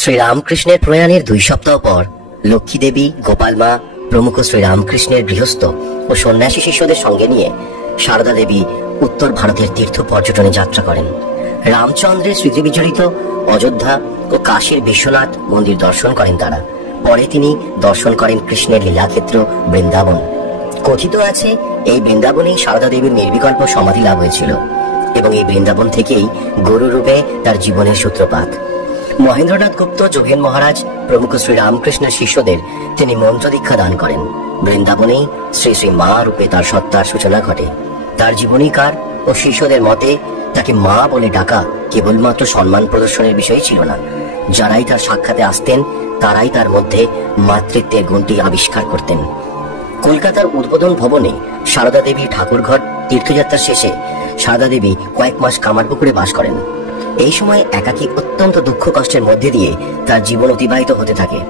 শ্রীরামকৃষ্ণের প্রয়াণের 2 সপ্তাহ পর লক্ষ্মী দেবী, গোপাল মা প্রমুখ শ্রীরামকৃষ্ণের গৃহস্থ ও সন্ন্যাসী শিষ্যদের সঙ্গে নিয়ে সারদা দেবী উত্তর ভারতের তীর্থ পর্যটনে যাত্রা করেন। রামচন্দ্রের স্মৃতি বিজড়িত অযোধ্যা ও কাশীর বিশ্বনাথ মন্দির দর্শন করেন তারা। পরে তিনি দর্শন করেন কৃষ্ণের লীলাক্ষেত্র বৃন্দাবন। কথিত আছে এই বৃন্দাবনেই সারদা দেবীর নির্বিকল্প সমাধি লাভ হয়েছিল এবং এই বৃন্দাবন থেকেই গুরু রূপে তার জীবনের সূত্রপাত। মহেন্দ্রনাথ গুপ্ত, যোগেন মহারাজ প্রমুখ শ্রীরামকৃষ্ণের শিষ্যদের তিনি মন্ত্র দীক্ষা দান করেন। বৃন্দাবনেই শ্রী শ্রী মা রূপে তার সত্তার সূচনা ঘটে। তার জীবনীকার ও শিষ্যদের মতে তাকে মা বলে ডাকা কেবলমাত্র সম্মান প্রদর্শনের বিষয় ছিল না। যারাই তার সাক্ষাতে আসতেন তারাই তার মধ্যে মাতৃত্বের গুণটি আবিষ্কার করতেন। কলকাতার উদ্বোধন ভবনে সারদা দেবী ঠাকুরঘর তীর্থযাত্রার শেষে সারদা দেবী কয়েক মাস কামারপুকুরে বাস করেন। এই সময় একাকী অত্যন্ত দুঃখ কষ্টের মধ্যে দিয়ে তার জীবন অতিবাহিত হতে থাকে।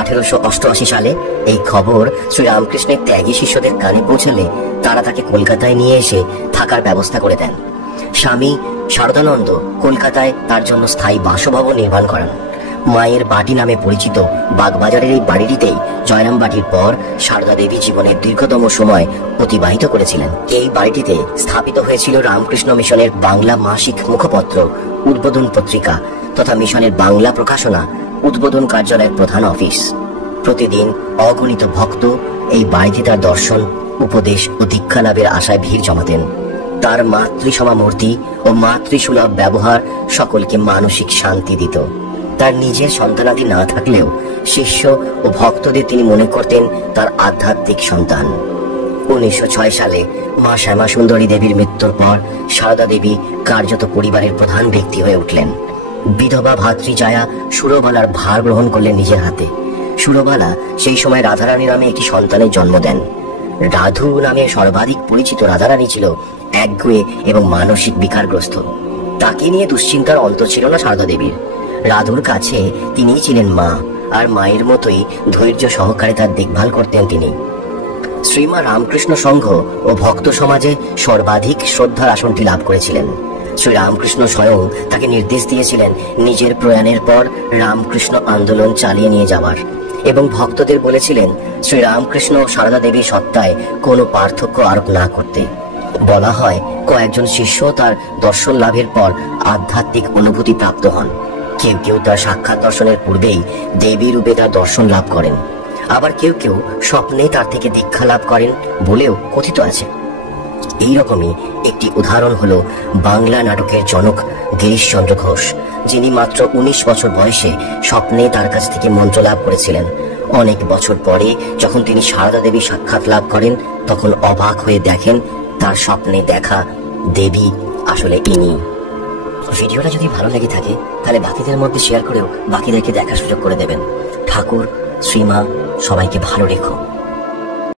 1888 সালে এই খবর শ্রীরামকৃষ্ণের ত্যাগী শিষ্যদের কানে পৌঁছালে তারা তাকে কলকাতায় নিয়ে এসে থাকার ব্যবস্থা করে দেন। স্বামী শারদানন্দ কলকাতায় তার জন্য স্থায়ী বাসভবন নির্মাণ করেন। মায়ের বাটি নামে পরিচিত বাগবাজারের এই বাড়িটিতেই জয়রাম বাটির পর সারদা দেবী জীবনের দীর্ঘতম সময় অতিবাহিত করেছিলেন। এই বাড়িটিতে স্থাপিত হয়েছিল রামকৃষ্ণ মিশনের বাংলা মাসিক মুখপত্র, উদ্বোধন পত্রিকা তথা মিশনের বাংলা প্রকাশনা, উদ্বোধন কার্যালয়ের প্রধান অফিস। প্রতিদিন অগণিত ভক্ত এই বাড়িতে তার দর্শন, উপদেশ ও দীক্ষা লাভের আশায় ভিড় জমাতেন। তার মাতৃসমা মূর্তি ও মাতৃসুলভ ব্যবহার সকলকে মানসিক শান্তি দিত। তার নিজের সন্তানাদি না থাকলেও শিষ্য ও ভক্তদের তিনি মনে করতেন তার আধ্যাত্মিক সন্তান। 1906 সালে মা শ্যামা সুন্দরী দেবীর মৃত্যুর পর সারদা দেবী কার্যত পরিবারের প্রধান ব্যক্তি হয়ে উঠলেন। বিধবা ভাতৃজায়া সুরবালার ভার গ্রহণ করলেন নিজের হাতে। সুরবালা সেই সময় রাধারানী নামে একটি সন্তানের জন্ম দেন। রাধু নামে সর্বাধিক পরিচিত রাধারানী ছিল একগুঁয়ে এবং মানসিক বিকারগ্রস্ত। তাকে নিয়ে দুশ্চিন্তার অন্ত ছিল না সারদা দেবীর। রাধুর কাছে তিনিই ছিলেন মা, আর মায়ের মতোই ধৈর্য সহকারে তার দেখভাল করতেন তিনি। শ্রীমা রামকৃষ্ণ সংঘ ও ভক্ত সমাজে সর্বাধিক শ্রদ্ধার আসনটি লাভ করেছিলেন। শ্রী রামকৃষ্ণ স্বয়ং তাকে নির্দেশ দিয়েছিলেন নিজের প্রয়াণের পর রামকৃষ্ণ আন্দোলন চালিয়ে নিয়ে যাওয়ার, এবং ভক্তদের বলেছিলেন শ্রী রামকৃষ্ণ ও সারদা দেবীর সত্তায় কোনো পার্থক্য আরোপ না করতে। বলা হয় কয়েকজন শিষ্য তার দর্শন লাভের পর আধ্যাত্মিক অনুভূতি প্রাপ্ত হন। কেউ কেউ তার সাক্ষাৎ দর্শনের পূর্বেই দেবী রূপে তার দর্শন লাভ করেন, আবার কেউ কেউ স্বপ্নে তার থেকে দীক্ষা লাভ করেন বলেও কথিত আছে। এইরকমই একটি উদাহরণ হলো বাংলা নাটকের জনক গিরিশচন্দ্র ঘোষ, যিনি মাত্র 19 বছর বয়সে স্বপ্নে তার কাছ থেকে মন্ত্র লাভ করেছিলেন। অনেক বছর পরে যখন তিনি সারদা দেবী সাক্ষাৎ লাভ করেন তখন অবাক হয়ে দেখেন তার স্বপ্নে দেখা দেবী আসলে ইনি। ভিডিওটা যদি ভালো লেগে থাকে তাহলে বাকিদের মধ্যে শেয়ার করেও বাকিদেরকে দেখার সুযোগ করে দেবেন। ঠাকুর, শ্রীমা সবাইকে ভালো রেখো।